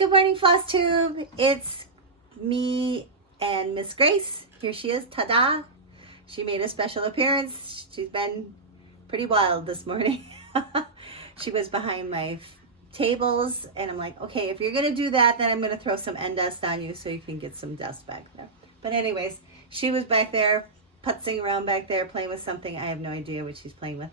Good morning, Flosstube. It's me and Miss Grace. Here she is. Ta-da! She made a special appearance. She's been pretty wild this morning. She was behind my tables, and I'm like, okay, if you're going to do that, then I'm going to throw some end dust on you so you can get some dust back there. But anyways, she was back there, putzing around back there, playing with something. I have no idea what she's playing with.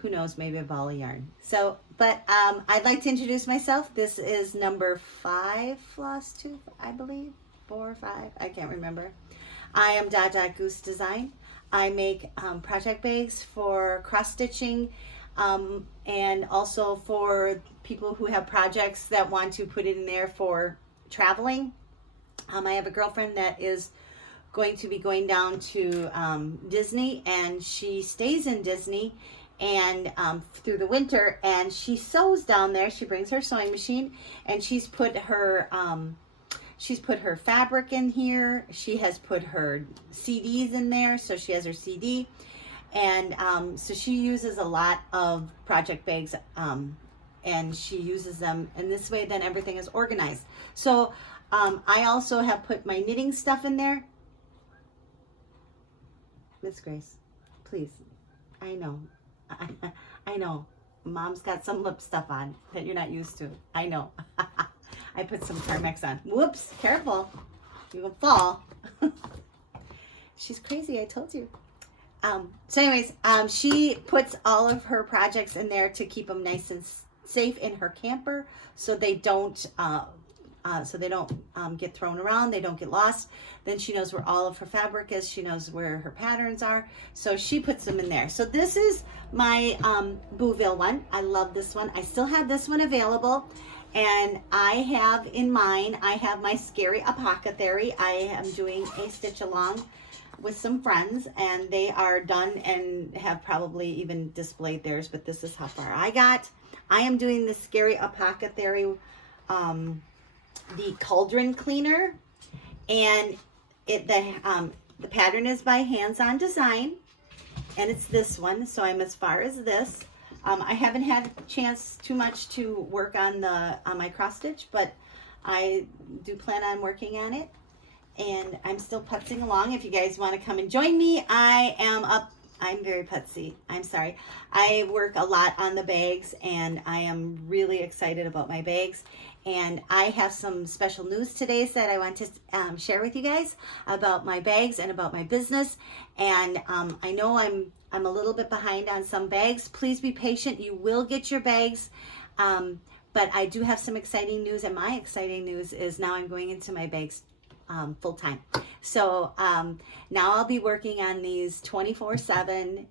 Who knows, maybe a ball of yarn. So, but I'd like to introduce myself. This is number 5 Flosstube, I believe. 4 or 5, I can't remember. I am Goose Design. I make project bags for cross stitching and also for people who have projects that want to put it in there for traveling. I have a girlfriend that is going to be going down to Disney, and she stays in Disney and through the winter, and she sews down there. She brings her sewing machine, and she's put her fabric in here. She has put her CDs in there, so she has her CD, and so she uses a lot of project bags, and she uses them in this way. Then everything is organized. So I also have put my knitting stuff in there. Miss Grace, please. I know. I know. Mom's got some lip stuff on that you're not used to. I know. I put some Carmex on. Whoops, careful. You will fall. She's crazy, I told you. So anyways, she puts all of her projects in there to keep them nice and safe in her camper, so they don't get thrown around, they don't get lost. Then she knows where all of her fabric is, she knows where her patterns are, so she puts them in there. So this is my Bouville one. I love this one. I still have this one available, and I have in mine, I have my Scary Apothecary. I am doing a stitch along with some friends, and they are done and have probably even displayed theirs, but this is how far I got. I am doing the Scary Apothecary, the cauldron cleaner, and the pattern is by Hands On Design, and it's this one. So I'm as far as this. I haven't had a chance too much to work on my cross stitch, but I do plan on working on it, and I'm still putzing along. If you guys want to come and join me, I am up. I'm very putsy. I'm sorry. I work a lot on the bags, and I am really excited about my bags. And I have some special news today that I want to share with you guys about my bags and about my business. And I know I'm a little bit behind on some bags. Please be patient. You will get your bags. But I do have some exciting news, and my exciting news is now I'm going into my bags full time. So now I'll be working on these 24/7,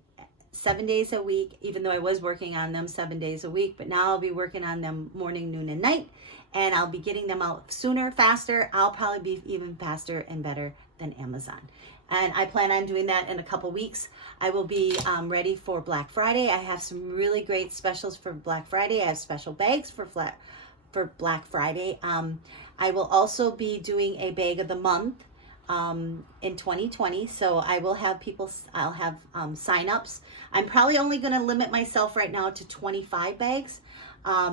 7 days a week, even though I was working on them 7 days a week, but now I'll be working on them morning, noon, and night, and I'll be getting them out sooner, faster. I'll probably be even faster and better than Amazon. And I plan on doing that in a couple weeks. I will be ready for Black Friday. I have some really great specials for Black Friday. I have special bags for Black Friday. I will also be doing a bag of the month in 2020, so I will have people, I'll have sign-ups. I'm probably only going to limit myself right now to 25 bags,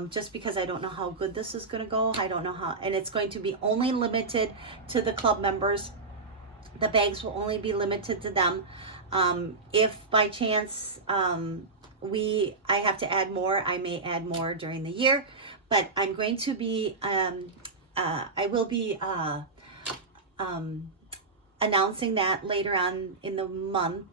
just because I don't know how good this is going to go. I don't know how, and it's going to be only limited to the club members. The bags will only be limited to them. If by chance I have to add more, I may add more during the year, but I'm going to be I will be announcing that later on in the month,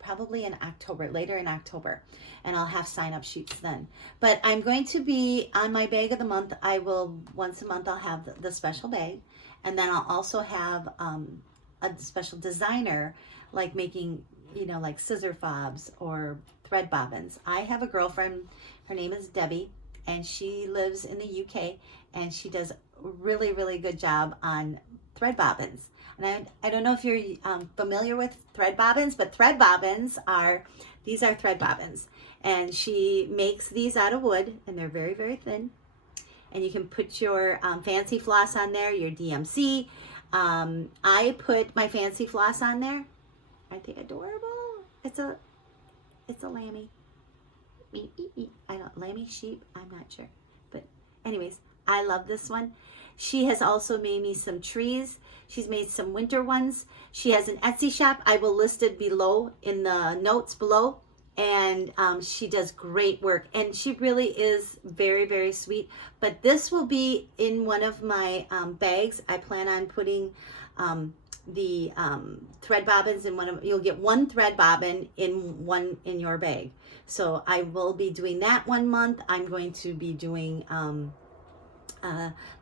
probably in October, later in October, and I'll have sign-up sheets then. But I'm going to be on my bag of the month. I will, once a month, I'll have the special bag, and then I'll also have a special designer, like making, like scissor fobs or thread bobbins. I have a girlfriend, her name is Debbie, and she lives in the UK, and she does a really, really good job on thread bobbins. And I don't know if you're familiar with thread bobbins, but thread bobbins these are thread bobbins. And she makes these out of wood, and they're very, very thin. And you can put your fancy floss on there, your DMC. I put my fancy floss on there. Aren't they adorable? It's a lammy. I don't, lammy sheep, I'm not sure. But anyways, I love this one. She has also made me some trees. She's made some winter ones. She has an Etsy shop. I will list it below in the notes below. And she does great work. And she really is very, very sweet. But this will be in one of my bags. I plan on putting the thread bobbins in one of, you'll get one thread bobbin in your bag. So I will be doing that one month. I'm going to be doing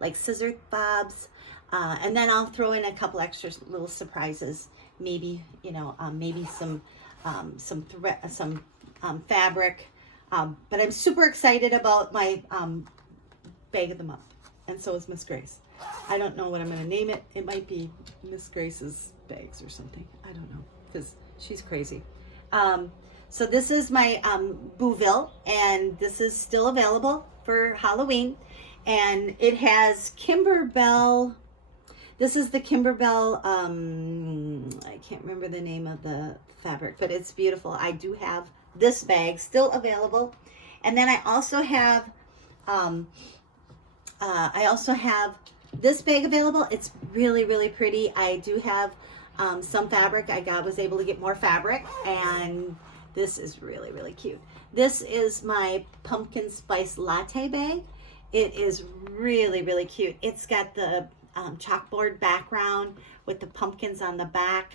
like scissor bobs, and then I'll throw in a couple extra little surprises. Maybe, you know, maybe some fabric. But I'm super excited about my bag of the month, and so is Miss Grace. I don't know what I'm going to name it. It might be Miss Grace's bags or something. I don't know, because she's crazy. So this is my Bouville, and this is still available for Halloween. And it has Kimberbell. This is the Kimberbell, I can't remember the name of the fabric, but it's beautiful. I do have this bag still available. And then I also have this bag available. It's really, really pretty. I do have some fabric. was able to get more fabric, and this is really, really cute. This is my pumpkin spice latte bag. It is really, really cute. It's got the chalkboard background with the pumpkins on the back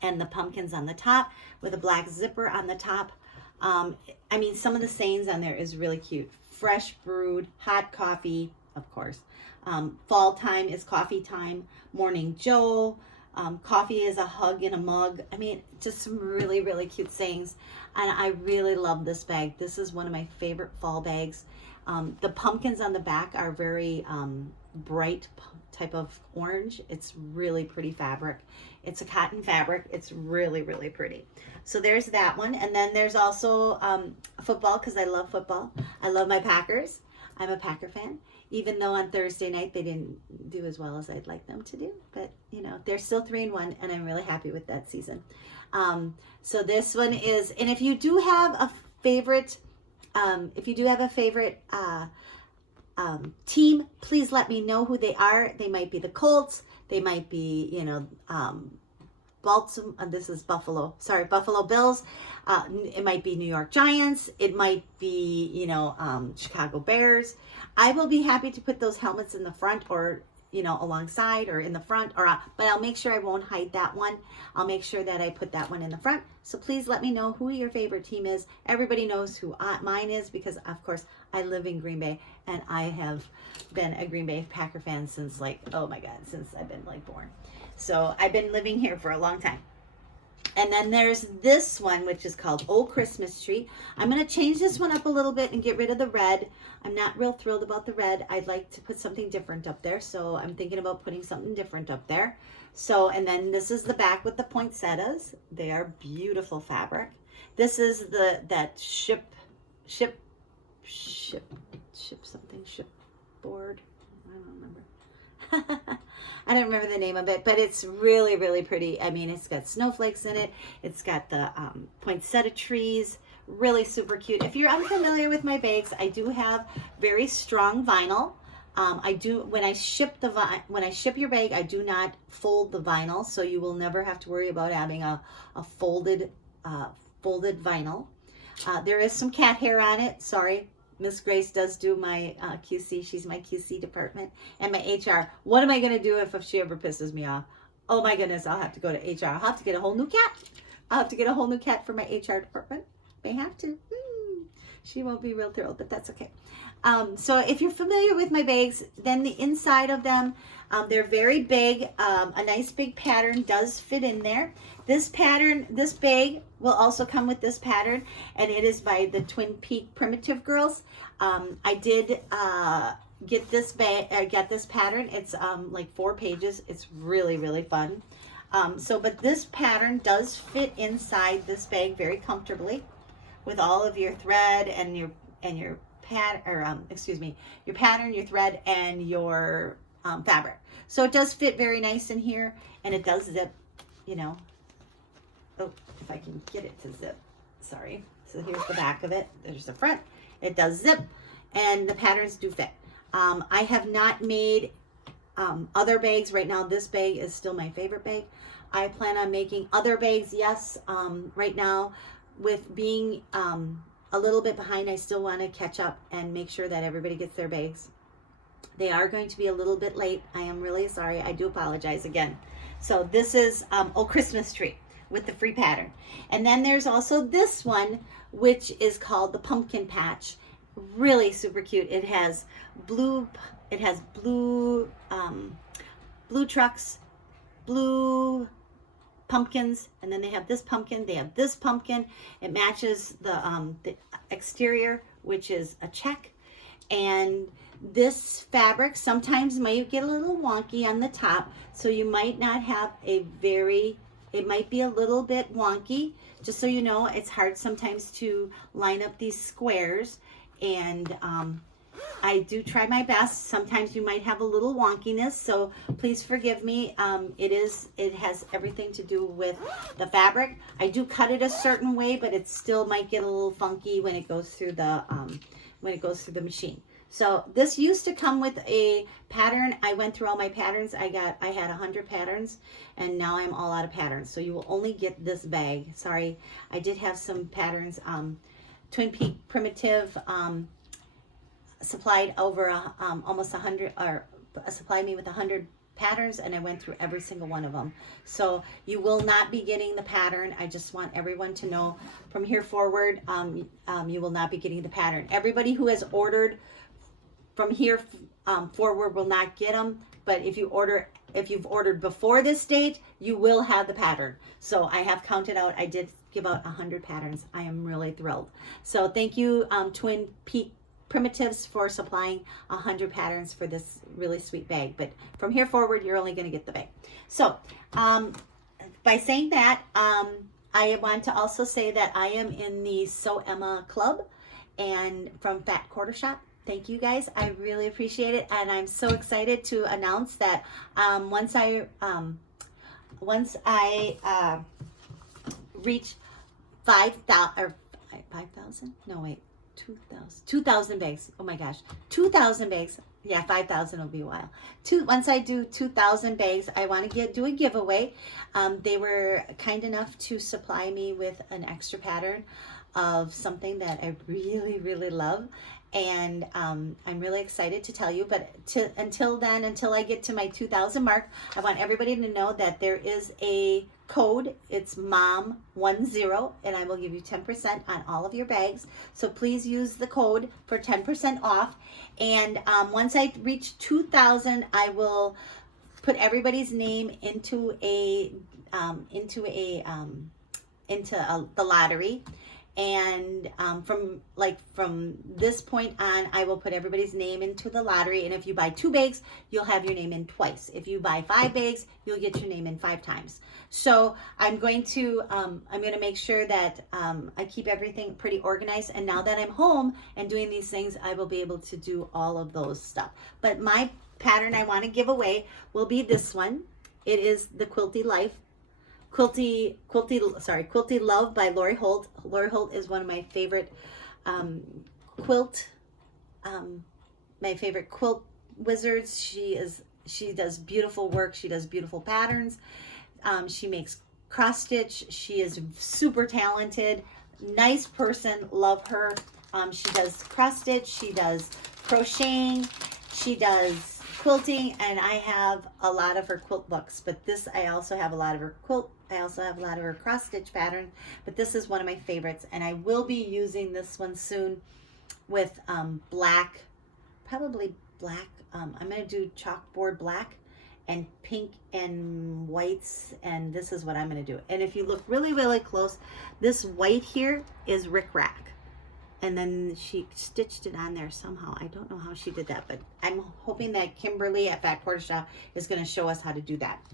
and the pumpkins on the top with a black zipper on the top. I mean, some of the sayings on there is really cute. Fresh brewed, hot coffee, of course. Fall time is coffee time. Morning Joe. Coffee is a hug in a mug. I mean, just some really, really cute sayings. And I really love this bag. This is one of my favorite fall bags. The pumpkins on the back are very bright type of orange. It's really pretty fabric. It's a cotton fabric. It's really, really pretty. So there's that one. And then there's also football, because I love football. I love my Packers. I'm a Packer fan, even though on Thursday night they didn't do as well as I'd like them to do. But, you know, they're still 3-1, and I'm really happy with that season. So this one is, and if you do have a favorite team, please let me know who they are. They might be the Colts. They might be, you know, Buffalo Bills. It might be New York Giants. It might be, you know, Chicago Bears. I will be happy to put those helmets in the front, or, you know, alongside or in the front, or but I'll make sure I won't hide that one. I'll make sure that I put that one in the front. So please let me know who your favorite team is. Everybody knows who mine is, because of course I live in Green Bay, and I have been a Green Bay Packer fan since, like, oh my God, since I've been like born. So I've been living here for a long time. And then there's this one, which is called Old Christmas Tree. I'm going to change this one up a little bit and get rid of the red. I'm not real thrilled about the red. I'd like to put something different up there. So I'm thinking about putting something different up there. So, and then this is the back with the poinsettias. They are beautiful fabric. This is that shipboard. I don't remember. I don't remember the name of it, but it's really, really pretty. I mean, it's got snowflakes in it. It's got the poinsettia trees. Really super cute. If you're unfamiliar with my bags, I do have very strong vinyl. When I ship your bag, I do not fold the vinyl, so you will never have to worry about having a folded vinyl. There is some cat hair on it. Sorry. Miss Grace does do my QC. She's my QC department, and my HR. What am I going to do if she ever pisses me off? Oh my goodness, I'll have to go to HR. I'll have to get a whole new cat. I'll have to get a whole new cat for my HR department. May have to. She won't be real thrilled, but that's okay. So if you're familiar with my bags, then the inside of them, they're very big. A nice big pattern does fit in there. This bag will also come with this pattern, and it is by the Twin Peak Primitive Girls. I did get this pattern. It's like 4 pages. It's really, really fun. But this pattern does fit inside this bag very comfortably, with all of your thread and your pattern, your thread, and your fabric. So it does fit very nice in here, and it does zip, you know. Oh, if I can get it to zip. Sorry. So here's the back of it. There's the front. It does zip, and the patterns do fit. I have not made other bags. Right now, this bag is still my favorite bag. I plan on making other bags, yes. Right now, with being a little bit behind, I still want to catch up and make sure that everybody gets their bags. They are going to be a little bit late. I am really sorry. I do apologize again. So this is Oh Christmas Tree with the free pattern. And then there's also this one, which is called the Pumpkin Patch. Really super cute. It has blue trucks, blue pumpkins, and then they have this pumpkin, they have this pumpkin. It matches the exterior, which is a check. And this fabric sometimes might get a little wonky on the top, so you might not have it might be a little bit wonky. Just so you know, it's hard sometimes to line up these squares, and I do try my best. Sometimes you might have a little wonkiness, so please forgive me. It has everything to do with the fabric. I do cut it a certain way, but it still might get a little funky when it goes through the machine. So this used to come with a pattern. I went through all my patterns. I had 100 patterns, and now I'm all out of patterns. So you will only get this bag. Sorry, I did have some patterns. Twin Peak Primitive supplied over almost 100, or supplied me with 100 patterns, and I went through every single one of them. So you will not be getting the pattern. I just want everyone to know from here forward, you will not be getting the pattern. Everybody who has ordered from here forward will not get them, but if you've ordered before this date, you will have the pattern. So I have counted out. I did give out 100 patterns. I am really thrilled. So thank you, Twin Peak Primitives, for supplying 100 patterns for this really sweet bag. But from here forward, you're only going to get the bag. So by saying that, I want to also say that I am in the Sew Emma Club, and from Fat Quarter Shop. Thank you guys. I really appreciate it, and I'm so excited to announce that once I reach 5,000. No, wait. 2,000 bags. Oh my gosh, 2,000 bags. Yeah, 5,000 will be a while. Once I do 2,000 bags, I want to do a giveaway. They were kind enough to supply me with an extra pattern of something that I really, really love. And I'm really excited to tell you, but until then, until I get to my 2,000 mark, I want everybody to know that there is a code. It's MOM10, and I will give you 10% on all of your bags. So please use the code for 10% off. And once I reach 2,000, I will put everybody's name into the lottery. And from this point on, I will put everybody's name into the lottery. And if you buy 2 bags, you'll have your name in twice. If you buy 5 bags, you'll get your name in 5 times. So I'm going to make sure that I keep everything pretty organized. And now that I'm home and doing these things, I will be able to do all of those stuff. But my pattern I want to give away will be this one. It is the Quilty Love by Lori Holt. Lori Holt is one of my favorite quilt wizards. She does beautiful work. She does beautiful patterns. She makes cross stitch. She is super talented, nice person. Love her. She does cross stitch. She does crocheting. She does quilting, and I have a lot of her quilt books, but I also have a lot of her cross stitch pattern, but this is one of my favorites, and I will be using this one soon with probably black. I'm going to do chalkboard black and pink and whites, and this is what I'm going to do. And if you look really, really close, this white here is rickrack. And then she stitched it on there somehow. I don't know how she did that, but I'm hoping that Kimberly at Fat Quarter Shop is going to show us how to do that.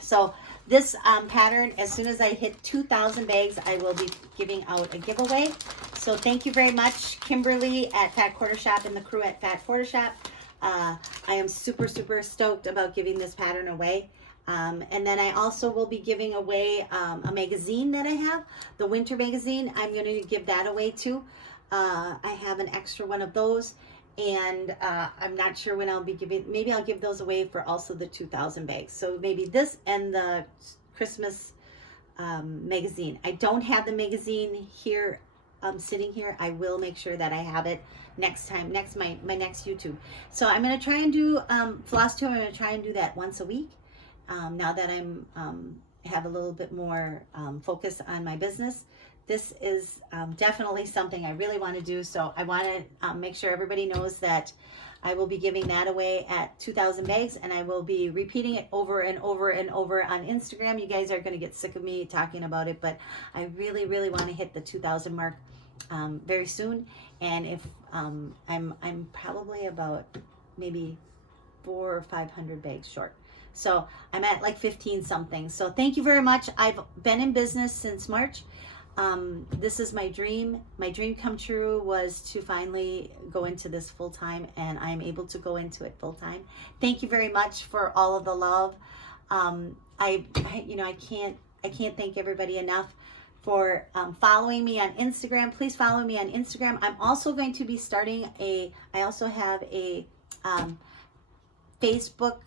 So this pattern, as soon as I hit 2,000 bags, I will be giving out a giveaway. So thank you very much, Kimberly at Fat Quarter Shop and the crew at Fat Quarter Shop. I am super, super stoked about giving this pattern away. And then I also will be giving away a magazine that I have, the winter magazine. I'm going to give that away too. I have an extra one of those, And I'm not sure when I'll be giving, maybe I'll give those away for also the 2,000 bags. So maybe this and the Christmas magazine. I don't have the magazine here sitting here. I will make sure that I have it next time, my next YouTube. So I'm going to try and do Flosstube. I'm going to try and do that once a week. Now that I'm have a little bit more focus on my business. This is definitely something I really want to do. So I want to make sure everybody knows that I will be giving that away at 2,000 bags, and I will be repeating it over and over and over on Instagram. You guys are going to get sick of me talking about it, but I really, really want to hit the 2,000 mark very soon. And if I'm probably about maybe 400 or 500 bags short. So I'm at like 15 something. So thank you very much. I've been in business since March. This is my dream. My dream come true was to finally go into this full time, and I'm able to go into it full time. Thank you very much for all of the love. I can't thank everybody enough for following me on Instagram. Please follow me on Instagram. I'm also going to be starting I also have a Facebook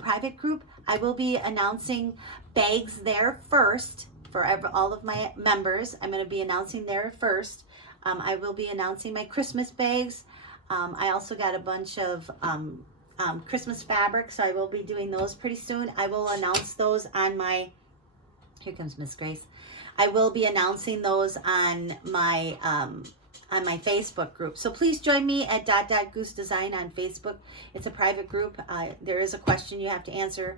private group. I will be announcing bags there first. For all of my members, I'm going to be announcing there first. I will be announcing my Christmas bags. I also got a bunch of Christmas fabric, so I will be doing those pretty soon. I will announce those on my, here comes Miss Grace. I will be announcing those on my Facebook group. So please join me at Goose Design on Facebook. It's a private group. There is a question you have to answer,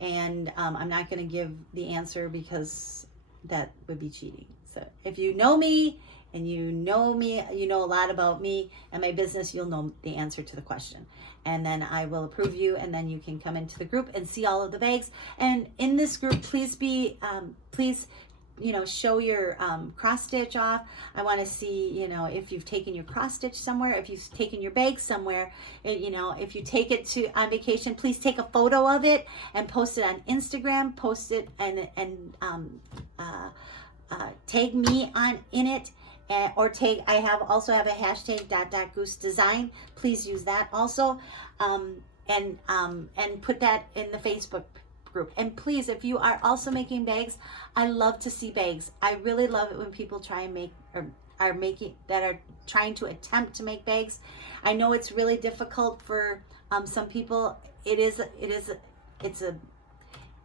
and I'm not going to give the answer because that would be cheating. So if you know me and you know a lot about me and my business, you'll know the answer to the question. And then I will approve you, and then you can come into the group and see all of the bags. And in this group, please show your cross stitch off. I want to see, if you've taken your cross stitch somewhere, if you've taken your bag somewhere, if you take it on vacation, please take a photo of it and post it on Instagram, post it and tag me in it. Or I also have a hashtag #Goose Design. Please use that also, and put that in the Facebook group. And please, if you are also making bags, I love to see bags. I really love it when people try and make or are trying to attempt to make bags. I know it's really difficult for some people.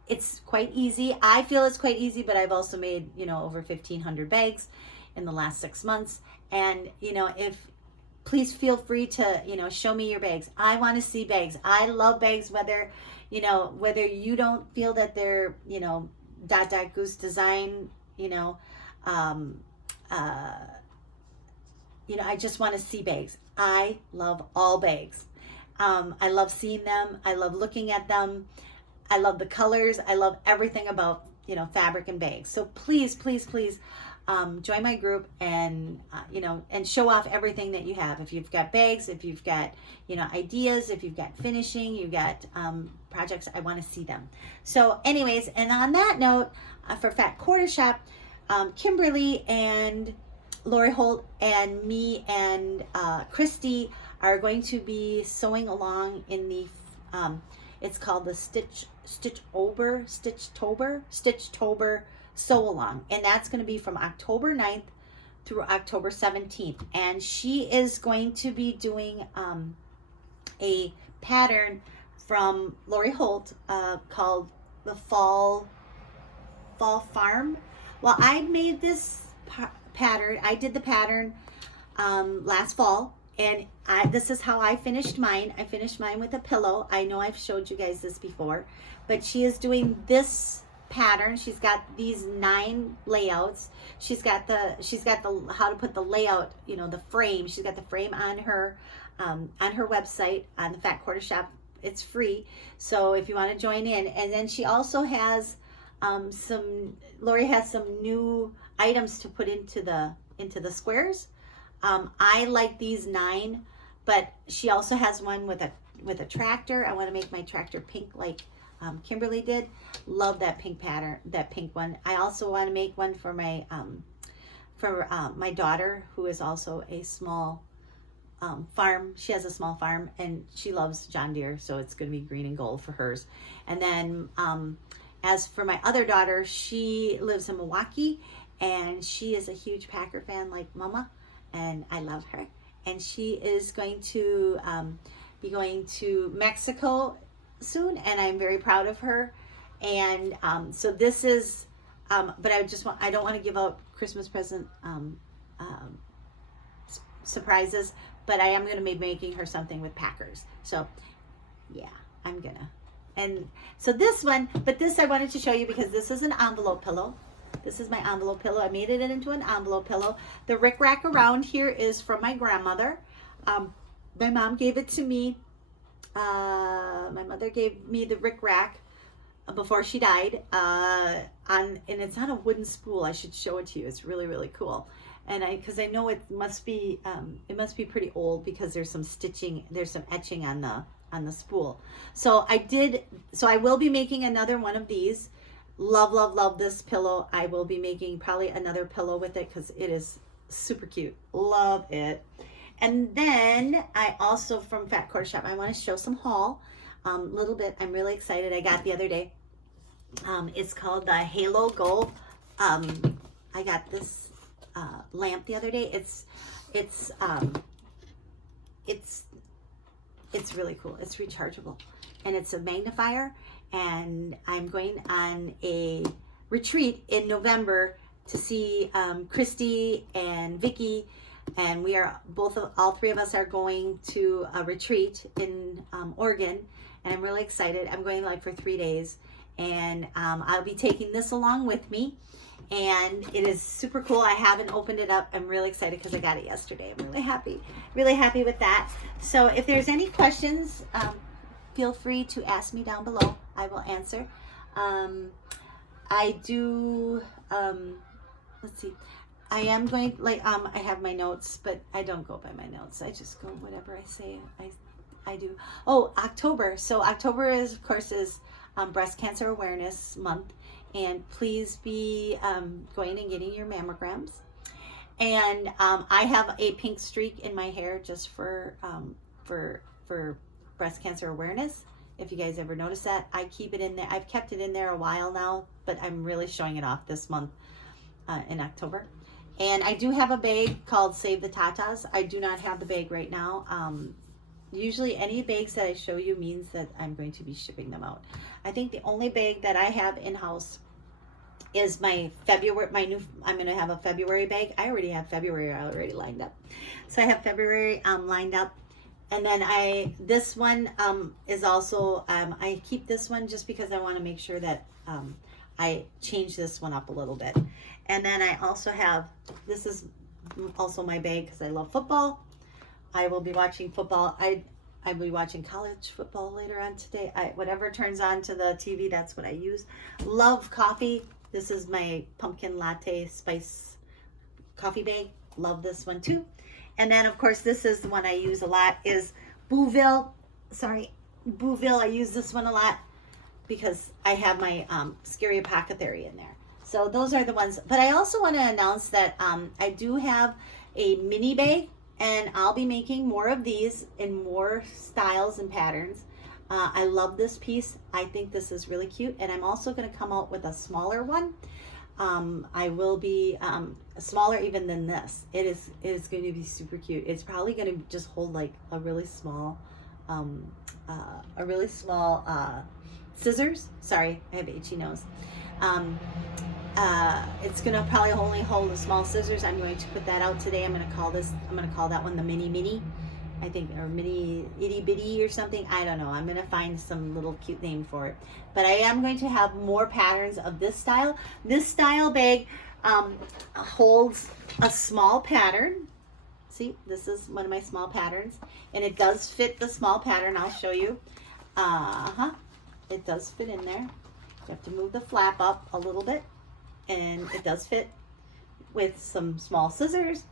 It's quite easy. I feel it's quite easy, but I've also made over 1,500 bags in the last 6 months. And please feel free to show me your bags. I want to see bags. I love bags, whether you don't feel that they're Goose Design, I just want to see bags. I love all bags. I love seeing them. I love looking at them. I love the colors. I love everything about fabric and bags. So please join my group and and show off everything that you have. If you've got bags, if you've got ideas, if you've got finishing, you've got projects, I want to see them. So anyways, and on that note, for Fat Quarter Shop, Kimberly and Lori Holt and me and Christy are going to be sewing along in the it's called the Stitch-tober sew along, and that's going to be from October 9th through October 17th. And she is going to be doing a pattern from Lori Holt called the Fall Farm. Well, I made this pattern. I did the pattern last fall, and this is how I finished mine. I finished mine with a pillow. I know I've showed you guys this before, but she is doing this pattern. She's got these 9 layouts. She's got the how to put the layout, the frame. She's got the frame on her website on the Fat Quarter Shop. It's free, so if you want to join in. And then she also has Lori has some new items to put into the squares. I like these 9, but she also has one with a tractor. I want to make my tractor pink like Kimberly did. Love that pink pattern, that pink one. I also want to make one for my my daughter, who is also a small farm. She has a small farm, and she loves John Deere, so it's going to be green and gold for hers. And then as for my other daughter, she lives in Milwaukee, and she is a huge Packer fan like Mama, and I love her. And she is going to be going to Mexico soon, and I'm very proud of her. And so this is, but I don't want to give out Christmas present surprises, but I am going to be making her something with Packers. So yeah, I'm gonna. And so this one, but this I wanted to show you because this is an envelope pillow. This is my envelope pillow. I made it into an envelope pillow. The Rick Rack around here is from my grandmother. My mom gave it to me. My mother gave me the Rick Rack before she died. And it's on a wooden spool. I should show it to you. It's really, really cool. And because I know it must be pretty old because there's some stitching, there's some etching on the spool. So I will be making another one of these. Love, love, love this pillow. I will be making probably another pillow with it because it is super cute. Love it. And then I also, from Fat Quarter Shop, I want to show some haul. Little bit. I'm really excited. I got the other day. It's called the Halo Go. I got this lamp the other day. It's really cool. It's rechargeable, and it's a magnifier. And I'm going on a retreat in November to see Christy and Vicky, and we are all three of us are going to a retreat in Oregon, and I'm really excited. I'm going like for 3 days, and I'll be taking this along with me, and it is super cool. I haven't opened it up. I'm really excited because I got it yesterday. I'm really happy with that. So if there's any questions, feel free to ask me down below. I will answer. I do, let's see. I am going, I have my notes, but I don't go by my notes. I just go whatever I say. I do. Oh, October. So October is, of course, Breast Cancer Awareness Month. And please be going and getting your mammograms. And I have a pink streak in my hair just for breast cancer awareness. If you guys ever notice that, I keep it in there. I've kept it in there a while now, but I'm really showing it off this month in October. And I do have a bag called Save the Tatas. I do not have the bag right now. Usually any bags that I show you means that I'm going to be shipping them out. I think the only bag that I have in-house is my February, I'm going to have a February bag. I already have February already lined up. So I have February lined up. And then this one is also, I keep this one just because I want to make sure that I change this one up a little bit. And then I also have, this is also my bag because I love football. I will be watching football. I'll be watching college football later on today. Whatever turns on to the TV, that's what I use. Love coffee. This is my pumpkin latte spice coffee bag. Love this one too. And then, of course, this is the one I use a lot, is Bouville. Bouville. I use this one a lot because I have my Scary Apothecary in there. So those are the ones. But I also want to announce that I do have a mini bag, and I'll be making more of these in more styles and patterns. I love this piece. I think this is really cute. And I'm also going to come out with a smaller one. I will be smaller even than this. It is going to be super cute. It's probably going to just hold like a really small scissors. Sorry, I have itchy nose. It's going to probably only hold a small scissors. I'm going to put that out today. I'm going to call that one the mini, I think, or mini itty bitty or something. I don't know. I'm going to find some little cute name for it. But I am going to have more patterns of this style. This style bag holds a small pattern. See, this is one of my small patterns. And it does fit the small pattern. I'll show you. It does fit in there. You have to move the flap up a little bit. And it does fit with some small scissors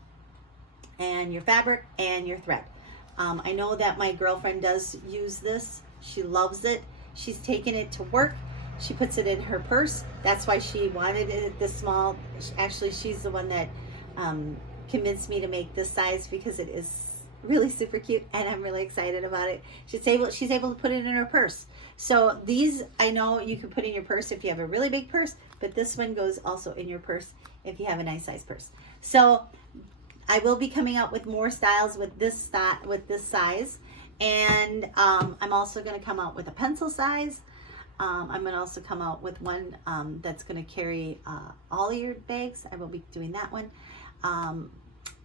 and your fabric and your thread. I know that my girlfriend does use this. She loves it. She's taken it to work. She puts it in her purse. That's why she wanted it this small. Actually, she's the one that convinced me to make this size because it is really super cute, and I'm really excited about it. She's able to put it in her purse. So these, I know you can put in your purse if you have a really big purse, but this one goes also in your purse if you have a nice size purse. So I will be coming out with more styles with this size, and I'm also going to come out with a pencil size. I'm going to also come out with one that's going to carry all your bags. I will be doing that one.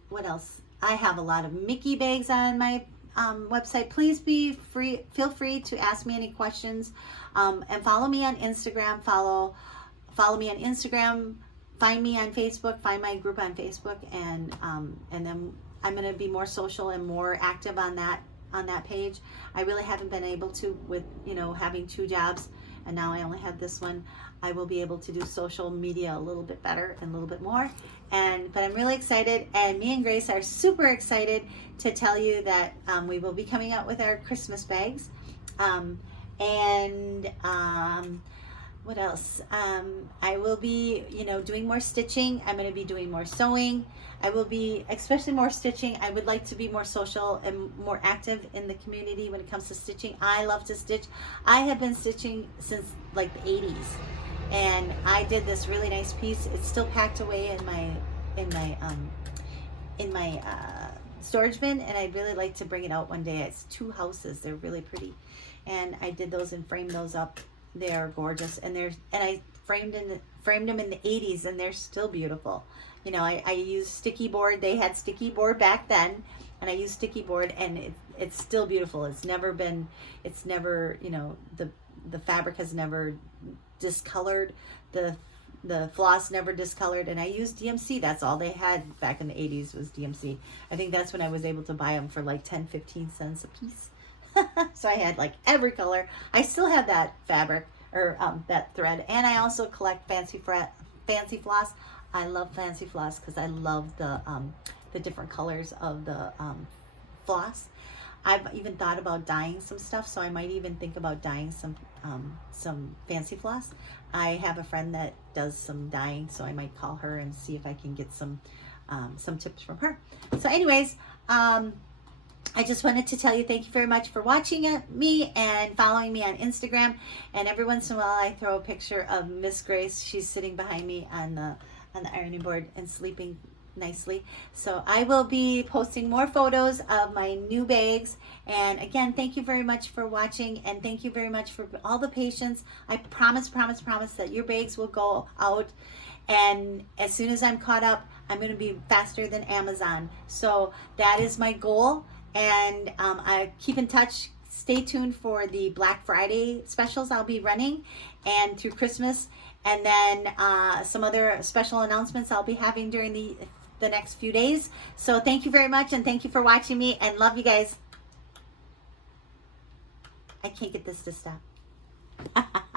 What else? I have a lot of Mickey bags on my website. Please feel free to ask me any questions, and follow me on Instagram. Follow me on Instagram. Find me on Facebook. Find my group on Facebook, and then I'm going to be more social and more active on that page. I really haven't been able to with having 2 jobs, and now I only have this one. I will be able to do social media a little bit better and a little bit more, but I'm really excited, and me and Grace are super excited to tell you that we will be coming out with our Christmas bags, what else? I will be, doing more stitching. I'm going to be doing more sewing. I will be, especially more stitching. I would like to be more social and more active in the community when it comes to stitching. I love to stitch. I have been stitching since like the 80s, and I did this really nice piece. It's still packed away in my storage bin, and I'd really like to bring it out one day. It's 2 houses. They're really pretty, and I did those and framed those up. They are gorgeous, and I framed them in the 80s, and they're still beautiful. I used sticky board. They had sticky board back then, and I used sticky board, and it's still beautiful. It's never, the fabric has never discolored. The floss never discolored, and I used DMC. That's all they had back in the 80s was DMC. I think that's when I was able to buy them for like 10-15 cents a piece. So I had like every color. I still have that fabric or that thread, and I also collect fancy floss. I love fancy floss because I love the different colors of the floss. I've even thought about dyeing some stuff, so I might even think about dyeing some fancy floss. I have a friend that does some dyeing, so I might call her and see if I can get some tips from her. So anyways, I just wanted to tell you thank you very much for watching me and following me on Instagram. And every once in a while I throw a picture of Miss Grace. She's sitting behind me on the ironing board and sleeping nicely. So I will be posting more photos of my new bags. And again, thank you very much for watching, and thank you very much for all the patience. I promise that your bags will go out, and as soon as I'm caught up, I'm going to be faster than Amazon. So that is my goal. And I keep in touch. Stay tuned for the Black Friday specials I'll be running, and through Christmas, and then some other special announcements I'll be having during the next few days. So thank you very much, and thank you for watching me, and love you guys. I can't get this to stop.